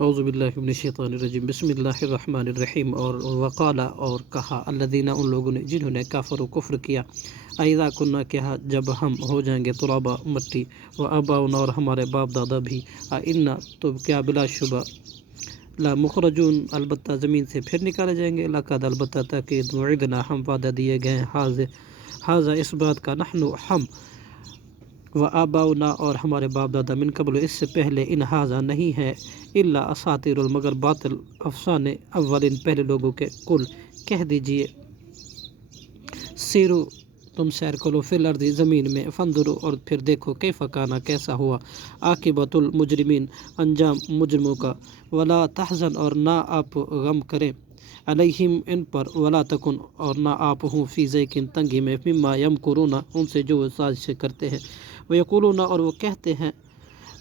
اعوذ باللہ من الشیطان الرجیم بسم اللہ الرحمن الرحیم۔ اور وقالا اور کہا الذین ان لوگوں نے جنہوں نے کفر و کفر کیا، اذا کنا کہا جب ہم ہو جائیں گے ترابا مٹی، و آباؤنا اور ہمارے باپ دادا بھی، انا تو کیا بلا شبہ، لا مخرجون البتہ زمین سے پھر نکالے جائیں گے، لقد البتہ تاکید وعدنا ہم وعدہ دیے گئے ہیں، حاضر اس بات کا، نحن ہم، و آباؤنا اور ہمارے باپ دادا، من قبل اس سے پہلے، ان حاضر نہیں ہے، الا اساطیر المگر باطل افسانے اولین پہلے لوگوں کے، کل کہہ دیجئے سیرو تم سیر کرو فی الارض زمین میں، فانظروا اور پھر دیکھو کیف کانا کیسا ہوا، عاقبۃ المجرمین انجام مجرموں کا، ولا تحزن اور نہ آپ غم کریں، علیہم ان پر، ولا تکن اور نہ آپ ہوں، فی ضیق تنگی میں، مما یمکرون ان سے جو سازشیں کرتے ہیں، ویقولون اور وہ کہتے ہیں،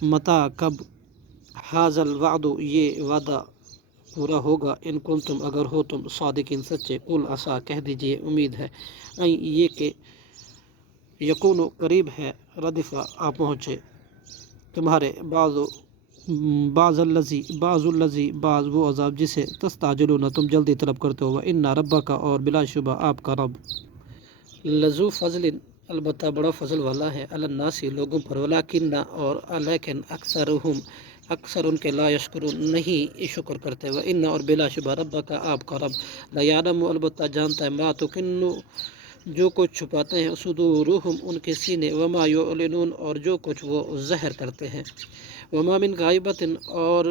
متی کب، ھذا الوعد یہ وعدہ پورا ہوگا، ان کنتم اگر ہو تم صادقین سچے، قل عسیٰ کہہ دیجئے امید ہے، این یہ کہ یکون قریب ہے، ردف آ پہنچے تمہارے، بعض بعض وہ عذاب جسے تستعجلون تم جلدی طلب کرتے ہو، وان ربک اور بلا شبہ آپ کا رب، لذو فضل البتہ بڑا فضل والا ہے، علی الناس لوگوں پر، ولیکن اور لیکن اکثر ان کے لا یشکرون نہیں شکر کرتے، وان اور بلا شبہ ربک آپ کا رب، لیعلم البتہ جانتا ہے، ما تکن جو کچھ چھپاتے ہیں، صدورہم ان کے سینے، وما یعلنون اور جو کچھ وہ ظاہر کرتے ہیں، وما من غائبۃ اور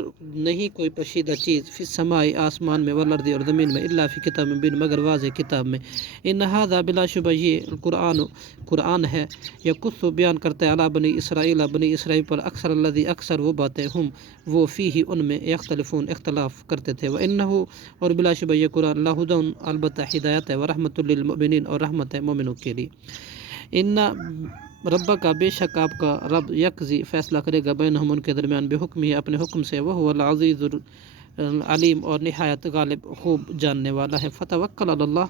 نہیں کوئی پوشیدہ چیز، فی السماء آسمان میں، والارض اور زمین میں، الا فی کتاب مبین مگر واضح کتاب میں، ان ھذا بلا شبہ یہ قرآن ہے، یقص بیان کرتا ہے، علی بنی اسرائیل بنی اسرائیل پر، اکثر الذی اکثر وہ باتیں، ہم وہ فیہ ان میں، یختلفون اختلاف کرتے تھے، وانہ اور بلا شبہ یہ قرآن، لہدی البتہ ہدایت ہے، ورحمۃ للمؤمنین اور رحمت ہے مومنوں کے لیے، ان ربک بے شک آپ کا رب، یقضی فیصلہ کرے گا، بینہم ان کے درمیان، بحکم ہی اپنے حکم سے، وہو العزیز العلیم اور نہایت غالب خوب جاننے والا ہے، فتوکل علی اللہ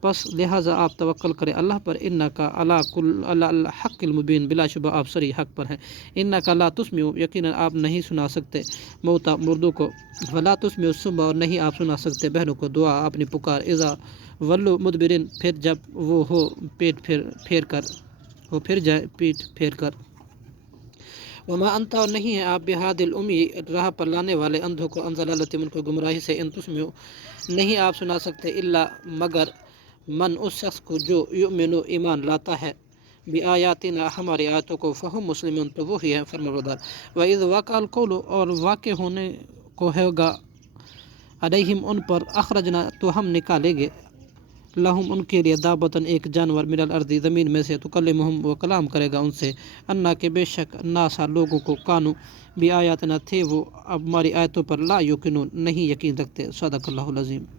پس لہٰذا آپ توکل کریں اللہ پر، انکا علی الحق المبین بلا شبہ آپ صریح حق پر ہیں، انکا لا تسمع یقیناً آپ نہیں سنا سکتے موتا مردوں کو، ولا تسمع الصم اور نہیں آپ سنا سکتے بہنوں کو دعا اپنی پکار، اذا ولوا مدبرین پھر جب وہ ہو پھر جائے پیٹ پھیر کر، وما انت اور نہیں ہے آپ بہاد الامی راہ پر لانے والے اندھوں کو، ان ضلالتہم ان کو گمراہی سے، ان تسمعوا نہیں آپ سنا سکتے، الا مگر من اس شخص کو جو یؤمن ایمان لاتا ہے، بآیاتنا ہماری آیتوں کو، فہم مسلمون تو وہی ہے فرمانبردار، وَإِذْ وَقَعَ الْقَوْلُ اور واقع ہونے کو ہوگا، علیہم ان پر، اخرجنا تو ہم نکالیں گے، لہم ان کے لیے، دابتاً ایک جانور، من الارض زمین میں سے، تکلمہم وہ کلام کرے گا ان سے، انا کہ بے شک ناسا لوگوں کو، کانو بآیاتنا تھے وہ، اب ہماری آیتوں پر، لا یوقنون نہیں یقین رکھتے، صدق اللہ العظیم۔